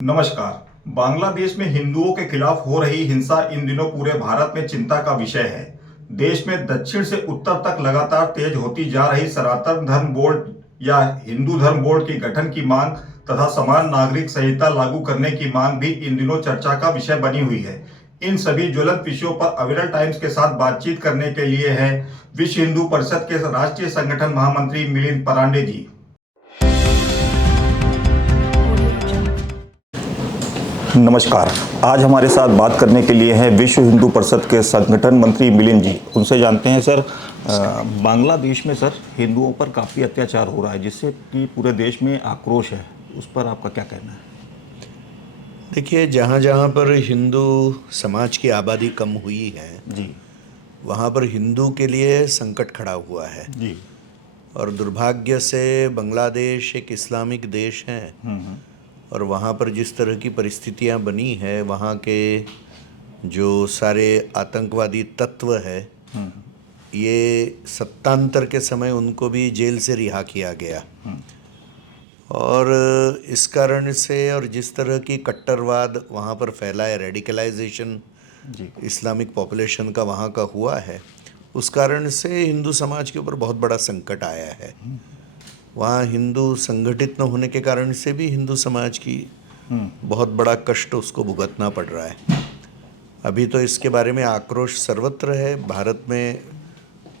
नमस्कार। बांग्लादेश में हिंदुओं के खिलाफ हो रही हिंसा इन दिनों पूरे भारत में चिंता का विषय है। देश में दक्षिण से उत्तर तक लगातार तेज होती जा रही सनातन धर्म बोर्ड या हिंदू धर्म बोर्ड के गठन की मांग तथा समान नागरिक संहिता लागू करने की मांग भी इन दिनों चर्चा का विषय बनी हुई है। इन सभी ज्वलंत विषयों पर अविरल टाइम्स के साथ बातचीत करने के लिए है विश्व हिंदू परिषद के राष्ट्रीय संगठन महामंत्री मिलिंद परांडे जी। नमस्कार। आज हमारे साथ बात करने के लिए हैं विश्व हिंदू परिषद के संगठन मंत्री मिलिंद जी। उनसे जानते हैं सर, बांग्लादेश में सर हिंदुओं पर काफ़ी अत्याचार हो रहा है जिससे कि पूरे देश में आक्रोश है, उस पर आपका क्या कहना है? देखिए, जहाँ जहाँ पर हिंदू समाज की आबादी कम हुई है जी वहाँ पर हिंदू के लिए संकट खड़ा हुआ है जी। और दुर्भाग्य से बांग्लादेश एक इस्लामिक देश है और वहाँ पर जिस तरह की परिस्थितियाँ बनी है, वहाँ के जो सारे आतंकवादी तत्व है, ये सत्तांतर के समय उनको भी जेल से रिहा किया गया और इस कारण से और जिस तरह की कट्टरवाद वहाँ पर फैला है, रेडिकलाइजेशन इस्लामिक पॉपुलेशन का वहाँ का हुआ है, उस कारण से हिंदू समाज के ऊपर बहुत बड़ा संकट आया है। वहाँ हिंदू संगठित न होने के कारण से भी हिंदू समाज की बहुत बड़ा कष्ट उसको भुगतना पड़ रहा है। अभी तो इसके बारे में आक्रोश सर्वत्र है, भारत में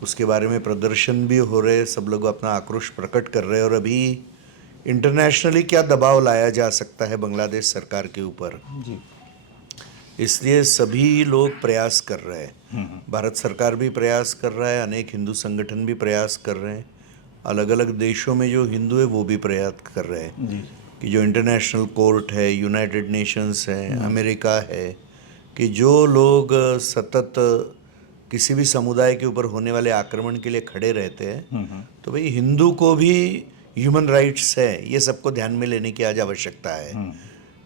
उसके बारे में प्रदर्शन भी हो रहे, सब लोग अपना आक्रोश प्रकट कर रहे हैं और अभी इंटरनेशनली क्या दबाव लाया जा सकता है बांग्लादेश सरकार के ऊपर, इसलिए सभी लोग प्रयास कर रहे हैं। भारत सरकार भी प्रयास कर रहा है, अनेक हिंदू संगठन भी प्रयास कर रहे हैं, अलग अलग देशों में जो हिंदू है वो भी प्रयास कर रहे हैं कि जो इंटरनेशनल कोर्ट है, यूनाइटेड नेशंस है, अमेरिका है, कि जो लोग सतत किसी भी समुदाय के ऊपर होने वाले आक्रमण के लिए खड़े रहते हैं, तो भाई हिंदू को भी ह्यूमन राइट्स है, ये सबको ध्यान में लेने की आज आवश्यकता है।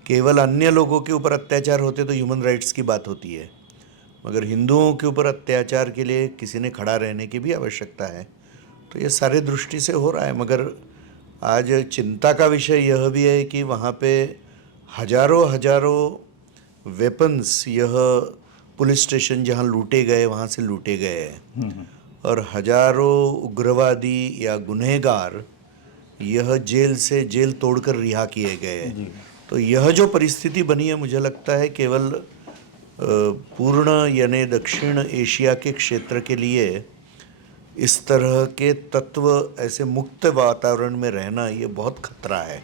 केवल अन्य लोगों के ऊपर अत्याचार होते तो ह्यूमन राइट्स की बात होती है, मगर हिंदुओं के ऊपर अत्याचार के लिए किसी ने खड़ा रहने की भी आवश्यकता है। तो ये सारे दृष्टि से हो रहा है, मगर आज चिंता का विषय यह भी है कि वहाँ पे हजारों वेपन्स, यह पुलिस स्टेशन जहाँ लूटे गए वहाँ से लूटे गए हैं और हजारों उग्रवादी या गुनहगार यह जेल तोड़कर रिहा किए गए हैं। तो यह जो परिस्थिति बनी है, मुझे लगता है केवल पूर्ण यानी दक्षिण एशिया के क्षेत्र के लिए इस तरह के तत्व ऐसे मुक्त वातावरण में रहना ये बहुत खतरा है।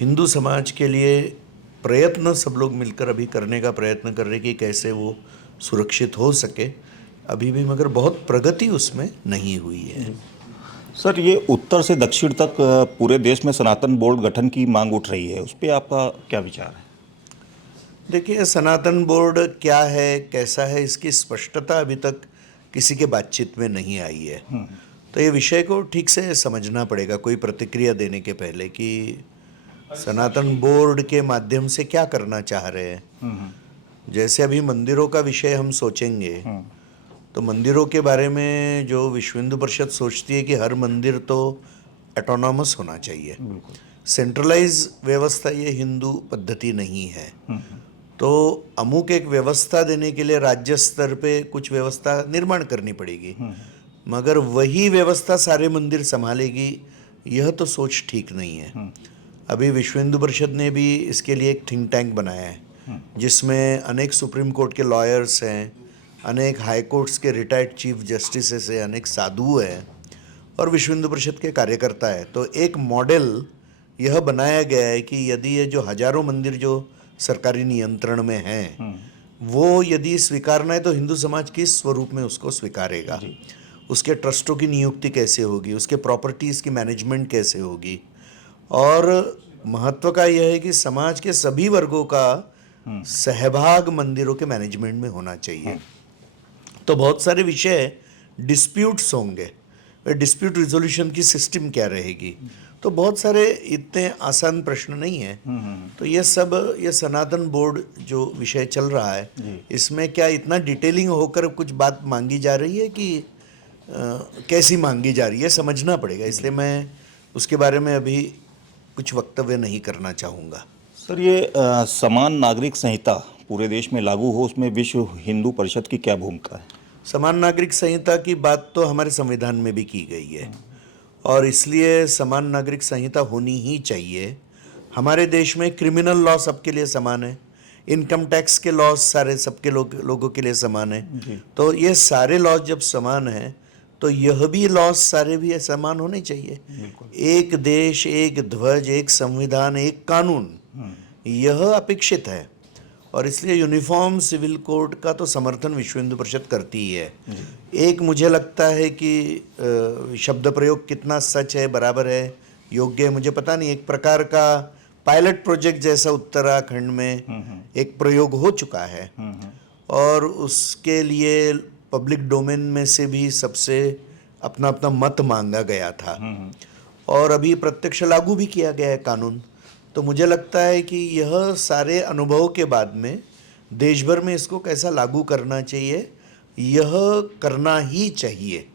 हिंदू समाज के लिए प्रयत्न सब लोग मिलकर अभी करने का प्रयत्न कर रहे कि कैसे वो सुरक्षित हो सके अभी भी, मगर बहुत प्रगति उसमें नहीं हुई है। सर, ये उत्तर से दक्षिण तक पूरे देश में सनातन बोर्ड गठन की मांग उठ रही है, उस पर आपका क्या विचार है? देखिए, सनातन बोर्ड क्या है, कैसा है, इसकी स्पष्टता अभी तक किसी के बातचीत में नहीं आई है। तो ये विषय को ठीक से समझना पड़ेगा कोई प्रतिक्रिया देने के पहले कि सनातन बोर्ड के माध्यम से क्या करना चाह रहे हैं। जैसे अभी मंदिरों का विषय हम सोचेंगे तो मंदिरों के बारे में जो विश्व हिंदू परिषद सोचती है कि हर मंदिर तो ऑटोनॉमस होना चाहिए, सेंट्रलाइज व्यवस्था ये हिंदू पद्धति नहीं है। तो अमुक एक व्यवस्था देने के लिए राज्य स्तर पे कुछ व्यवस्था निर्माण करनी पड़ेगी, मगर वही व्यवस्था सारे मंदिर संभालेगी, यह तो सोच ठीक नहीं है। अभी विश्व हिंदू परिषद ने भी इसके लिए एक थिंक टैंक बनाया है जिसमें अनेक सुप्रीम कोर्ट के लॉयर्स हैं, अनेक हाई कोर्ट्स के रिटायर्ड चीफ जस्टिसेस हैं, अनेक साधु हैं और विश्व हिंदू परिषद के कार्यकर्ता है। तो एक मॉडल यह बनाया गया है कि यदि ये जो हजारों मंदिर जो सरकारी नियंत्रण में हैं वो यदि स्वीकारना है तो हिंदू समाज किस स्वरूप में उसको स्वीकारेगा, उसके ट्रस्टों की नियुक्ति कैसे होगी, उसके प्रॉपर्टीज़ की मैनेजमेंट कैसे होगी, और महत्व का यह है कि समाज के सभी वर्गों का सहभाग मंदिरों के मैनेजमेंट में होना चाहिए। तो बहुत सारे विषय डिस्प्यूट्स होंगे, डिस्प्यूट रिजोल्यूशन की सिस्टम क्या रहेगी, तो बहुत सारे इतने आसान प्रश्न नहीं है। तो ये सनातन बोर्ड जो विषय चल रहा है इसमें क्या इतना डिटेलिंग होकर कुछ बात मांगी जा रही है कि कैसी मांगी जा रही है, समझना पड़ेगा। इसलिए मैं उसके बारे में अभी कुछ वक्तव्य नहीं करना चाहूँगा। सर, ये समान नागरिक संहिता पूरे देश में लागू हो, उसमें विश्व हिंदू परिषद की क्या भूमिका है? समान नागरिक संहिता की बात तो हमारे संविधान में भी की गई है और इसलिए समान नागरिक संहिता होनी ही चाहिए। हमारे देश में क्रिमिनल लॉ सबके लिए समान है, इनकम टैक्स के लॉज सारे सबके लोगों के लिए समान है। तो ये सारे लॉज जब समान हैं तो यह भी लॉज सारे भी समान होने चाहिए। एक देश, एक ध्वज, एक संविधान, एक कानून, यह अपेक्षित है और इसलिए यूनिफॉर्म सिविल कोड का तो समर्थन विश्व हिंदू परिषद करती ही है। एक मुझे लगता है कि शब्द प्रयोग कितना सच है, बराबर है, योग्य है, मुझे पता नहीं। एक प्रकार का पायलट प्रोजेक्ट जैसा उत्तराखंड में एक प्रयोग हो चुका है और उसके लिए पब्लिक डोमेन में से भी सबसे अपना अपना मत मांगा गया था और अभी प्रत्यक्ष लागू भी किया गया है कानून। तो मुझे लगता है कि यह सारे अनुभव के बाद में देश भर में इसको कैसा लागू करना चाहिए, यह करना ही चाहिए।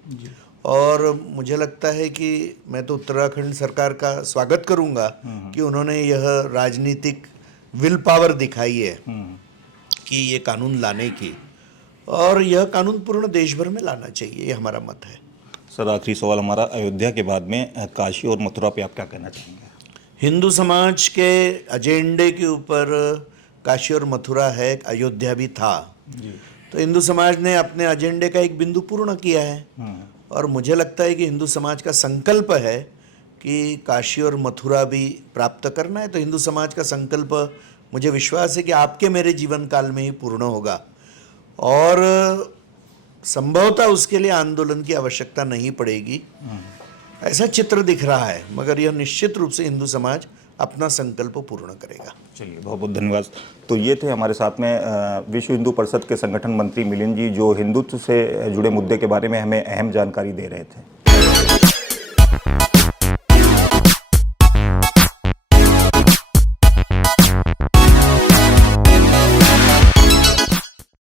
और मुझे लगता है कि मैं तो उत्तराखंड सरकार का स्वागत करूंगा कि उन्होंने यह राजनीतिक विल पावर दिखाई है कि ये कानून लाने की, और यह कानून पूर्ण देश भर में लाना चाहिए, ये हमारा मत है। सर, आखिरी सवाल हमारा, अयोध्या के बाद में काशी और मथुरा पे आप क्या कहना चाहेंगे? हिंदू समाज के एजेंडे के ऊपर काशी और मथुरा है, अयोध्या भी था। तो हिंदू समाज ने अपने एजेंडे का एक बिंदु पूर्ण किया है और मुझे लगता है कि हिंदू समाज का संकल्प है कि काशी और मथुरा भी प्राप्त करना है। तो हिंदू समाज का संकल्प, मुझे विश्वास है कि आपके मेरे जीवन काल में ही पूर्ण होगा और संभवतः उसके लिए आंदोलन की आवश्यकता नहीं पड़ेगी, ऐसा चित्र दिख रहा है। मगर यह निश्चित रूप से हिंदू समाज अपना संकल्प पूर्ण करेगा। चलिए, बहुत बहुत धन्यवाद। तो ये थे हमारे साथ में विश्व हिंदू परिषद के संगठन मंत्री मिलिंद जी, जो हिंदुत्व से जुड़े मुद्दे के बारे में हमें अहम जानकारी दे रहे थे।